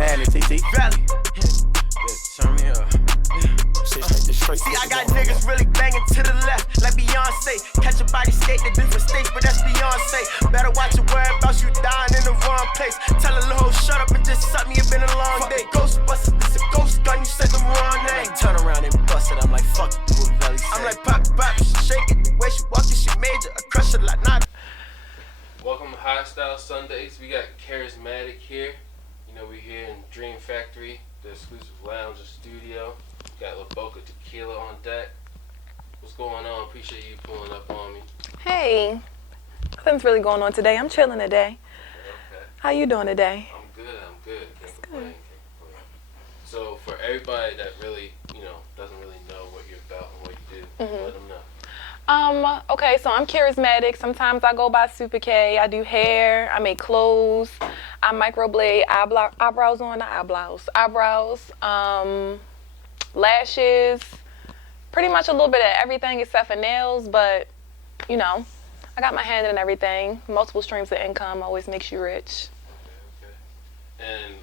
happening, TT? Valley. Turn me up. See, I got niggas really banging to the left, like Beyonce. Catch a body skate to different states, but that's Beyonce. Better watch your whereabouts, you dying in the wrong place. Tell a little hoe, shut up and just suck me, it been a long day. Ghostbusters, this a ghost gun, you said the wrong name. Turn around and bust it, I'm like, fuck what Valley said. I'm like, pop, pop, she shake it. The way she walking, she major. I crush it like not. Welcome to High Style Sundays. We got Kerasmatic here. You know, we here in Dream Factory, the exclusive lounge and studio. Got La Boca Tequila on deck. What's going on? Appreciate you pulling up on me. Hey, nothing's really going on today. I'm chilling today. Okay. How you doing today? I'm good. Can't complain. So for everybody that really, doesn't really know what you're about and what you do, let them know. Okay, so I'm Kerasmatic. Sometimes I go by Super K. I do hair, I make clothes, I microblade eyebrows, lashes, pretty much a little bit of everything except for nails, but I got my hand in everything. Multiple streams of income always makes you rich. Okay. And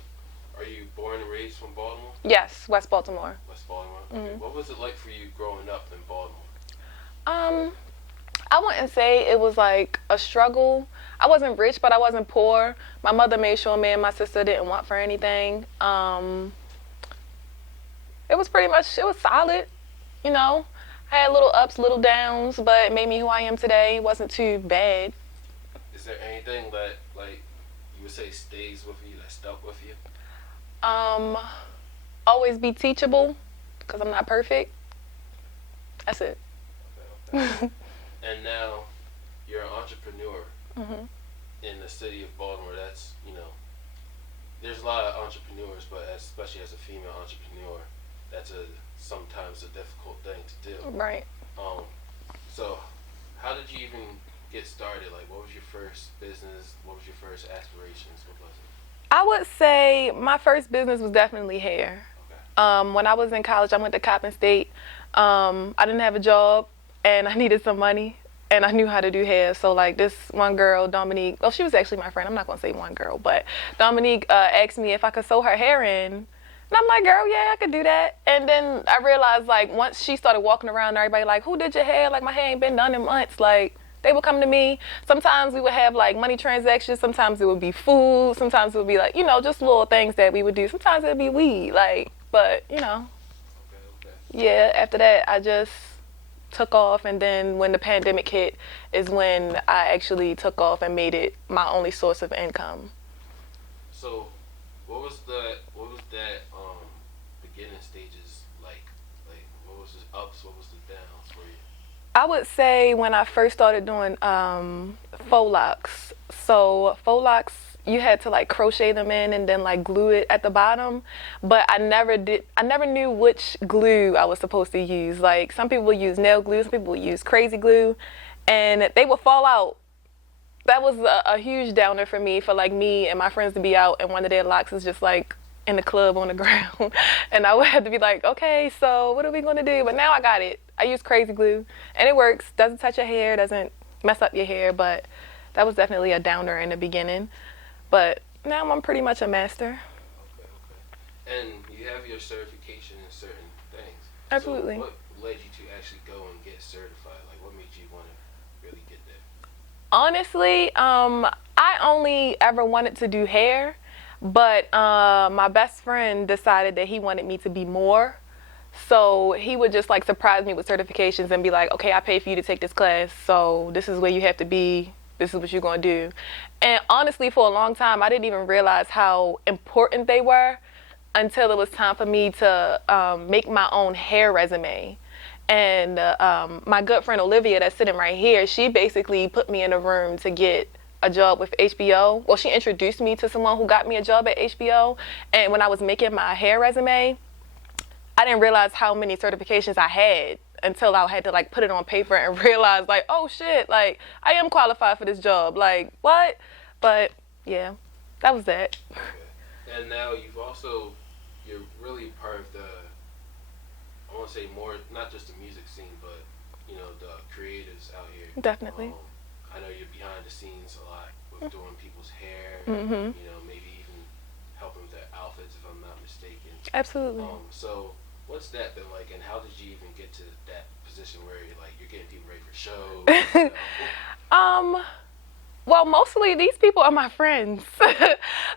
are you born and raised from Baltimore? Yes, West Baltimore. West Baltimore. Okay. What was it like for you growing up in Baltimore? I wouldn't say it was like a struggle. I wasn't rich, but I wasn't poor. My mother made sure me and my sister didn't want for anything. It was solid, I had little ups, little downs, but it made me who I am today. It wasn't too bad. Is there anything that, you would say stays with you, that stuck with you? Always be teachable, because I'm not perfect. That's it. Okay. And now, you're an entrepreneur in the city of Baltimore. That's, there's a lot of entrepreneurs, but especially as a female entrepreneur, that's sometimes a difficult thing to do. Right. So how did you even get started? Like, what was your first business? What was your first aspirations? What was it? I would say my first business was definitely hair. Okay. When I was in college, I went to Coppin State. I didn't have a job, and I needed some money, and I knew how to do hair. So, this one girl, Dominique, well, she was actually my friend. I'm not going to say one girl, but Dominique asked me if I could sew her hair in. And I'm like, girl, yeah, I could do that. And then I realized, once she started walking around, everybody who did your hair? My hair ain't been done in months. They would come to me. Sometimes we would have, money transactions. Sometimes it would be food. Sometimes it would be, just little things that we would do. Sometimes it would be weed, but, Okay. Yeah, after that, I just took off. And then when the pandemic hit is when I actually took off and made it my only source of income. So what was that beginning stages like? What was the ups, what was the downs for you? I would say when I first started doing faux locks. So faux locks, you had to crochet them in and then glue it at the bottom. But I never knew which glue I was supposed to use. Some people would use nail glue, some people would use crazy glue, and they would fall out. That was a huge downer for me, me and my friends to be out and one of their locks is just in the club on the ground. And I would have to be okay, so what are we going to do? But now I got it. I use crazy glue, and it works. Doesn't touch your hair, doesn't mess up your hair, but that was definitely a downer in the beginning. But now I'm pretty much a master. Okay. And you have your certification in certain things. Absolutely. So what led you to actually go and get certified? What made you want to really get there? Honestly, I only ever wanted to do hair. But my best friend decided that he wanted me to be more. So he would just surprise me with certifications and be okay, I pay for you to take this class. So this is where you have to be. This is what you're going to do. And honestly, for a long time, I didn't even realize how important they were until it was time for me to make my own hair resume. And my good friend Olivia that's sitting right here, she basically put me in a room to get a job with HBO. Well, she introduced me to someone who got me a job at HBO. And when I was making my hair resume, I didn't realize how many certifications I had until I had to put it on paper and realize oh shit, I am qualified for this job. What? But yeah, that was that. Okay. And now you're really part of the, I want to say more, not just the music scene, but the creatives out here. Definitely. I know you're behind the scenes a lot with doing people's hair, Mm-hmm. maybe even helping with their outfits, if I'm not mistaken. Absolutely. So what's that been like, and how did you even get to that position where you're getting people ready for shows? Well, mostly these people are my friends.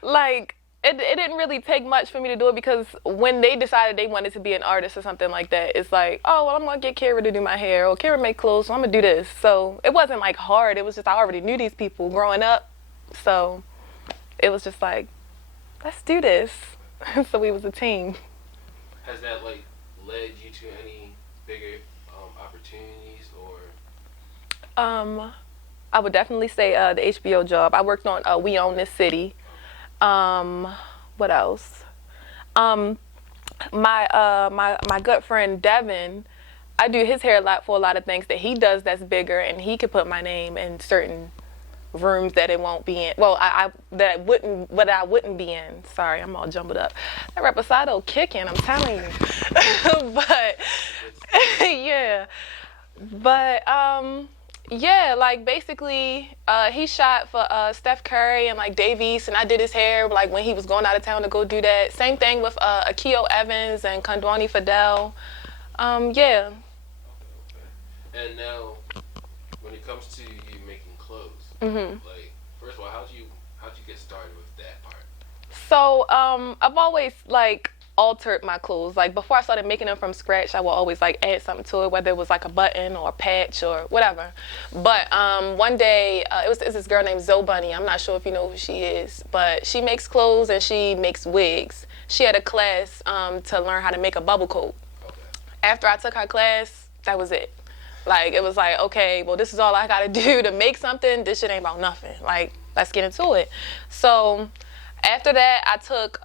Like, it didn't really take much for me to do it, because when they decided they wanted to be an artist or something like that, it's like, oh, well, I'm going to get Kara to do my hair, or Kara make clothes, so I'm going to do this. So it wasn't like hard. It was just I already knew these people growing up. So it was just like, let's do this. So we was a team. Has that like led you to any bigger opportunities, or? I would definitely say the HBO job. I worked on We Own This City. What else? My good friend Devin, I do his hair a lot for a lot of things that he does that's bigger, and he could put my name in certain rooms that it won't be in. Well, I wouldn't be in. Sorry, I'm all jumbled up. That Reposado kicking, I'm telling you. But yeah. But yeah, like basically, he shot for Steph Curry and like Dave East, and I did his hair like when he was going out of town to go do that. Same thing with Akio Evans and Kondwani Fidel. Yeah. Okay. And now, when it comes to you making clothes, like first of all, how'd you get started with that part? So I've always like altered my clothes. Like before I started making them from scratch, I would always like add something to it, whether it was like a button or a patch or whatever. But one day it's this girl named Zoe Bunny. I'm not sure if you know who she is, but she makes clothes and she makes wigs. She had a class to learn how to make a bubble coat. Okay. After I took her class, that was it. Like it was like, okay, well this is all I gotta do to make something. This shit ain't about nothing. Like let's get into it. So after that, I took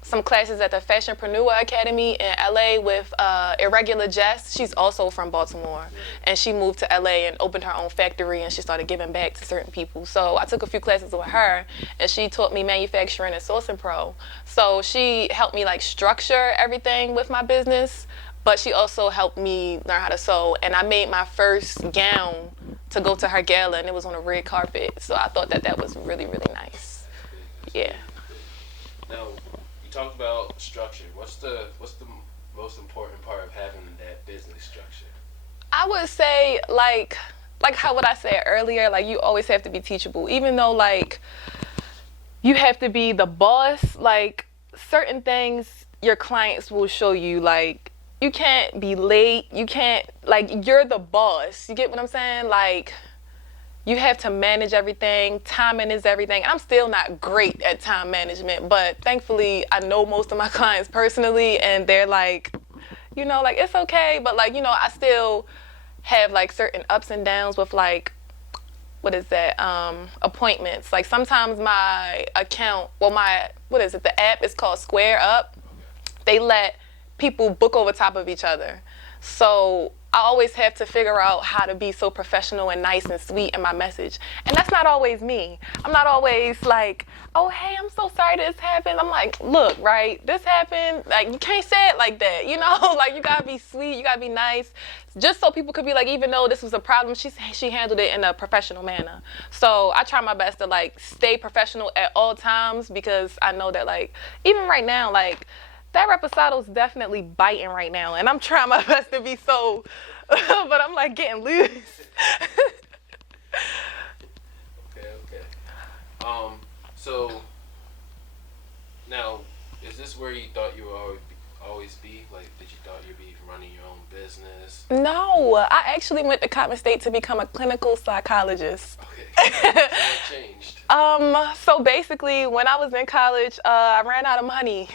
some classes at the Fashionpreneur Academy in LA with Irregular Jess. She's also from Baltimore, and she moved to LA and opened her own factory, and she started giving back to certain people. So I took a few classes with her, and she taught me manufacturing and sourcing pro. So she helped me like structure everything with my business, but she also helped me learn how to sew. And I made my first gown to go to her gala, and it was on a red carpet. So I thought that was really, really nice. Yeah. Now, you talked about structure. What's the most important part of having that business structure? I would say like how what I said earlier, like you always have to be teachable. Even though like you have to be the boss, like certain things your clients will show you, like you can't be late, you can't, like you're the boss. You get what I'm saying? Like you have to manage everything. Timing is everything. I'm still not great at time management, but thankfully I know most of my clients personally, and they're like, you know, like it's okay, but like, you know, I still have like certain ups and downs with like, what is that, appointments. Like sometimes my account, well the app is called Square Up. They let people book over top of each other. So I always have to figure out how to be so professional and nice and sweet in my message. And that's not always me. I'm not always like, oh, hey, I'm so sorry this happened. I'm like, look, right, this happened. Like, you can't say it like that, you know? Like, you gotta be sweet, you gotta be nice. Just so people could be like, even though this was a problem, she handled it in a professional manner. So I try my best to, like, stay professional at all times, because I know that, like, even right now, like, that Reposado's definitely biting right now, and I'm trying my best to be so, but I'm like getting loose. Okay. So now, is this where you thought you would always be? Like, did you thought you'd be running your own business? No, I actually went to Coppin State to become a clinical psychologist. Okay. So what changed? So basically, when I was in college, I ran out of money,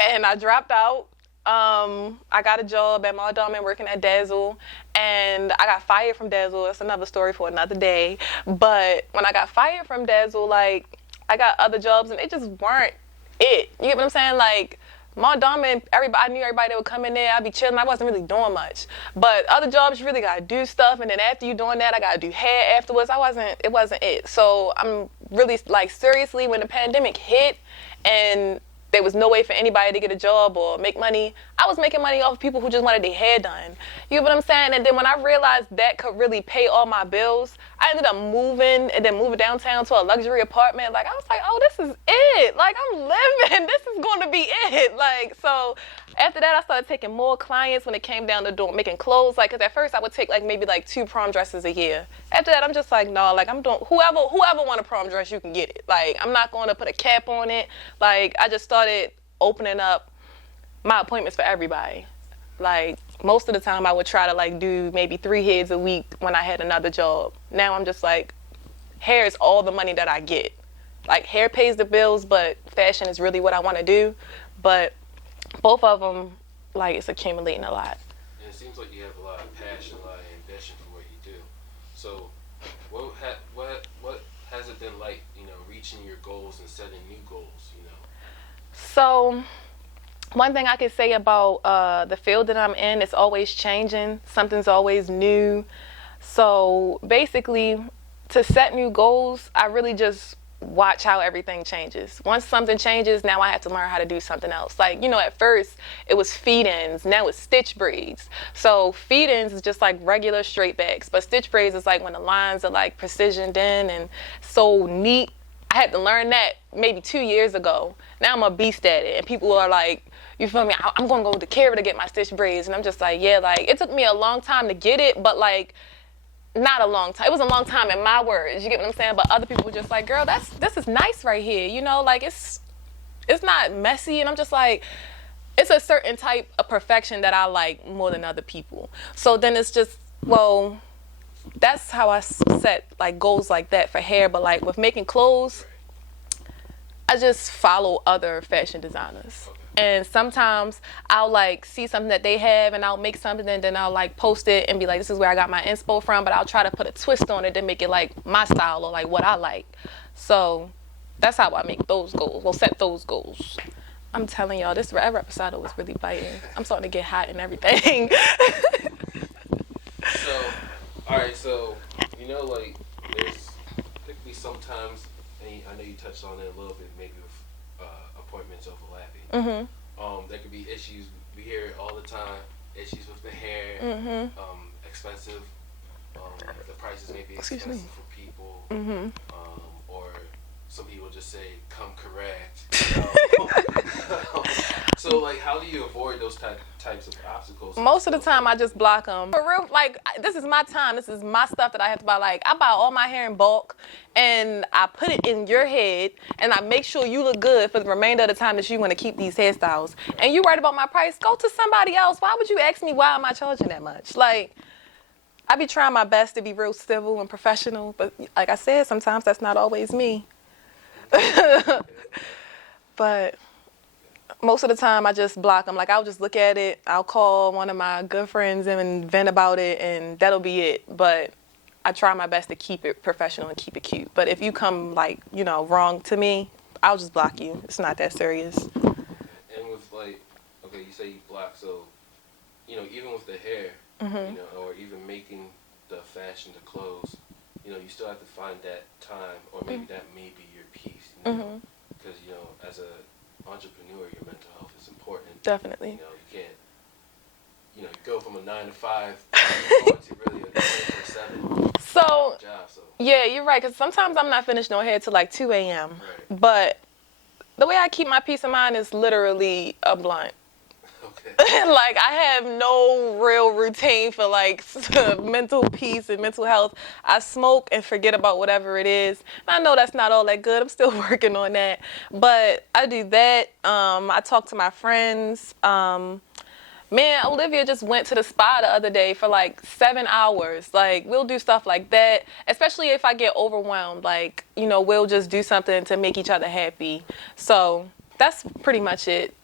and I dropped out. I got a job at Maldon working at Dazzle, and I got fired from Dazzle. That's another story for another day. But when I got fired from Dazzle, like, I got other jobs, and they just weren't it. You get what I'm saying? Like, Maldon, I knew everybody that would come in there. I'd be chilling. I wasn't really doing much. But other jobs, you really got to do stuff. And then after you doing that, I got to do hair afterwards. It wasn't it. So I'm really, like, seriously, when the pandemic hit and there was no way for anybody to get a job or make money. I was making money off of people who just wanted their hair done. You know what I'm saying? And then when I realized that could really pay all my bills, I ended up moving downtown to a luxury apartment. Like, I was like, oh, this is it. Like, I'm living. This is going to be it. Like, so after that, I started taking more clients when it came down to making clothes. Like, because at first I would take like maybe like 2 prom dresses a year. After that, I'm just like, no, like I'm doing, whoever want a prom dress, you can get it. Like, I'm not going to put a cap on it. Like, I just started opening up my appointments for everybody. Like, most of the time I would try to like do maybe 3 heads a week when I had another job. Now I'm just like, hair is all the money that I get. Like, hair pays the bills, but fashion is really what I want to do. But both of them, like, it's accumulating a lot. And it seems like you have a lot of passion, a lot of ambition for what you do. So what has it been like, you know, reaching your goals and setting new goals, you know? So one thing I could say about the field that I'm in, it's always changing. Something's always new. So basically, to set new goals, I really just watch how everything changes. Once something changes, now I have to learn how to do something else. Like, you know, at first it was feed-ins, now it's stitch braids. So feed-ins is just like regular straight backs, but stitch braids is like when the lines are like precisioned in and so neat. I had to learn that maybe 2 years ago. Now I'm a beast at it, and people are like, you feel me? I'm gonna go to Kara to get my stitch braids, and I'm just like, yeah, like it took me a long time to get it, but like not a long time. It was a long time in my words. You get what I'm saying? But other people were just like, girl, this is nice right here. You know, like it's not messy. And I'm just like, it's a certain type of perfection that I like more than other people. So then it's just, well, that's how I set like goals like that for hair. But like with making clothes, I just follow other fashion designers. And sometimes I'll like see something that they have and I'll make something and then I'll like post it and be like, this is where I got my inspo from, but I'll try to put a twist on it to make it like my style or like what I like. So that's how I make those goals. Well, set those goals. I'm telling y'all, this episode was really biting. I'm starting to get hot and everything. So, all right, so, you know, like, there's typically sometimes, and I know you touched on it a little bit, maybe with appointments overlapping. There could be issues, we hear it all the time, issues with the hair, expensive, the prices may be expensive for people, or some people just say, come correct. So, like, how do you avoid those types of obstacles? Most of the time, I just block them. For real, like, this is my time. This is my stuff that I have to buy. Like, I buy all my hair in bulk, and I put it in your head, and I make sure you look good for the remainder of the time that you want to keep these hairstyles. And you right about my price, go to somebody else. Why would you ask me why am I charging that much? Like, I be trying my best to be real civil and professional, but like I said, sometimes that's not always me. But most of the time I just block them. Like, I'll just look at it, I'll call one of my good friends and vent about it, and that'll be it. But I try my best to keep it professional and keep it cute. But if you come, like, you know, wrong to me, I'll just block you. It's not that serious. And with, like, okay, you say you block, so, you know, even with the hair, you know, or even making the fashion, the clothes, you know, you still have to find that time, or maybe that may be your piece, you know, because, you know, as a entrepreneur, your mental health is important. Definitely. You know, you can't, you know, you go from a 9 to 5 to really a 24/7 So, job. So yeah, you're right, because sometimes I'm not finished no hair till like 2 a.m. Right. But the way I keep my peace of mind is literally a blunt. okay. Like, I have no real routine for like mental peace and mental health. I smoke and forget about whatever it is. And I know that's not all that good. I'm still working on that. But I do that. I talk to my friends. Man, Olivia just went to the spa the other day for like 7 hours. Like, we'll do stuff like that, especially if I get overwhelmed. Like, you know, we'll just do something to make each other happy. So that's pretty much it.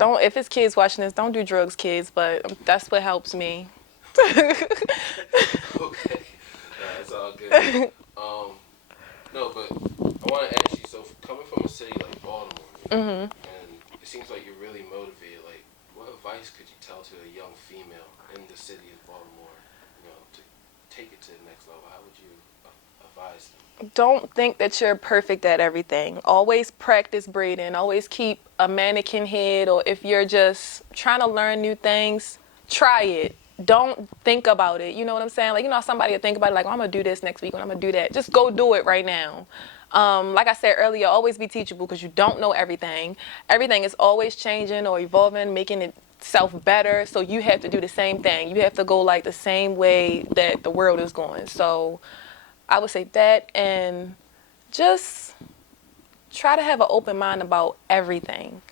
If it's kids watching this, don't do drugs, kids, but that's what helps me. Okay. It's all good. No, but I want to ask you, so coming from a city like Baltimore, you know, and it seems like you're really motivated, like, what advice could you tell to a young female in the city of Baltimore, you know, to take it to the next level? How would you advise them? Don't think that you're perfect at everything. Always practice braiding. Always keep a mannequin head, or if you're just trying to learn new things, try it. Don't think about it. You know what I'm saying? Like, you know, somebody will think about it like, oh, I'm going to do this next week and I'm going to do that. Just go do it right now. Like I said earlier, always be teachable because you don't know everything. Everything is always changing or evolving, making itself better. So you have to do the same thing. You have to go like the same way that the world is going. So I would say that, and just try to have an open mind about everything.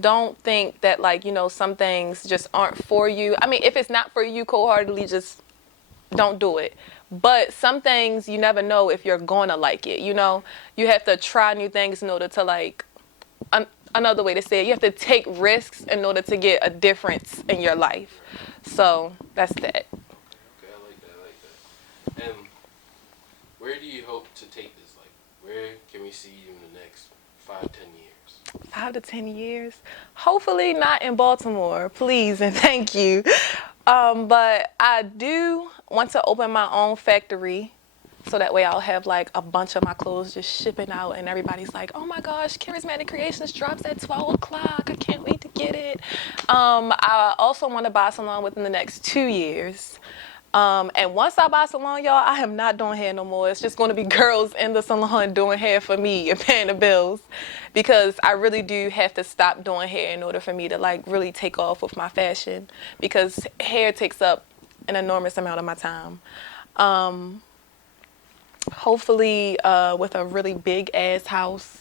Don't think that, like, you know, some things just aren't for you. I mean, if it's not for you, cold-heartedly just don't do it. But some things you never know if you're going to like it, you know? You have to try new things in order to, like, another way to say it, you have to take risks in order to get a difference in your life. So that's that. Okay, I like that. And where do you hope to take this? Like, where can we see you in the next 5, 10 years? 5 to 10 years. Hopefully not in Baltimore, please and thank you. But I do want to open my own factory, so that way I'll have like a bunch of my clothes just shipping out and everybody's like, oh my gosh, Kerasmatic Creations drops at 12 o'clock. I can't wait to get it. I also want to buy a salon within the next 2 years. And once I buy a salon, y'all, I am not doing hair no more. It's just going to be girls in the salon doing hair for me and paying the bills, because I really do have to stop doing hair in order for me to like really take off with my fashion, because hair takes up an enormous amount of my time. Hopefully with a really big ass house.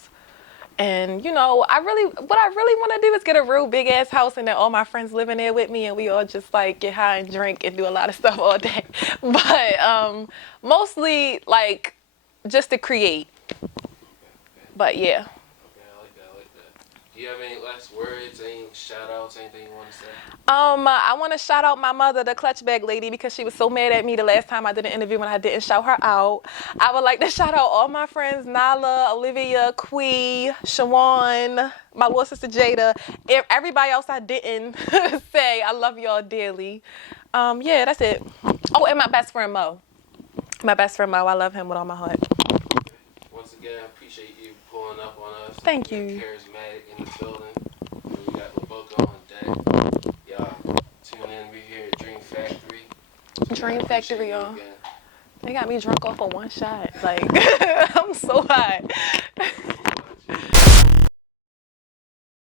And, you know, what I really want to do is get a real big ass house and then all my friends live in there with me and we all just like get high and drink and do a lot of stuff all day. But mostly like just to create. But yeah. Okay, I like that. Do you have any last words, any shout outs, anything you want to say? I want to shout out my mother, the clutch bag lady, because she was so mad at me the last time I did an interview when I didn't shout her out. I would like to shout out all my friends, Nala, Olivia, Quee, Shawan, my little sister Jada, everybody else I didn't say. I love y'all dearly. Yeah, that's it. Oh, and my best friend Mo. I love him with all my heart. Once again, I appreciate you pulling up on us. Thank you. Kerasmatic in the building. We got LaBoca on deck. Y'all tune in. We here at Dream Factory. Dream Factory, y'all. Again. They got me drunk off of one shot. Like, I'm so hot.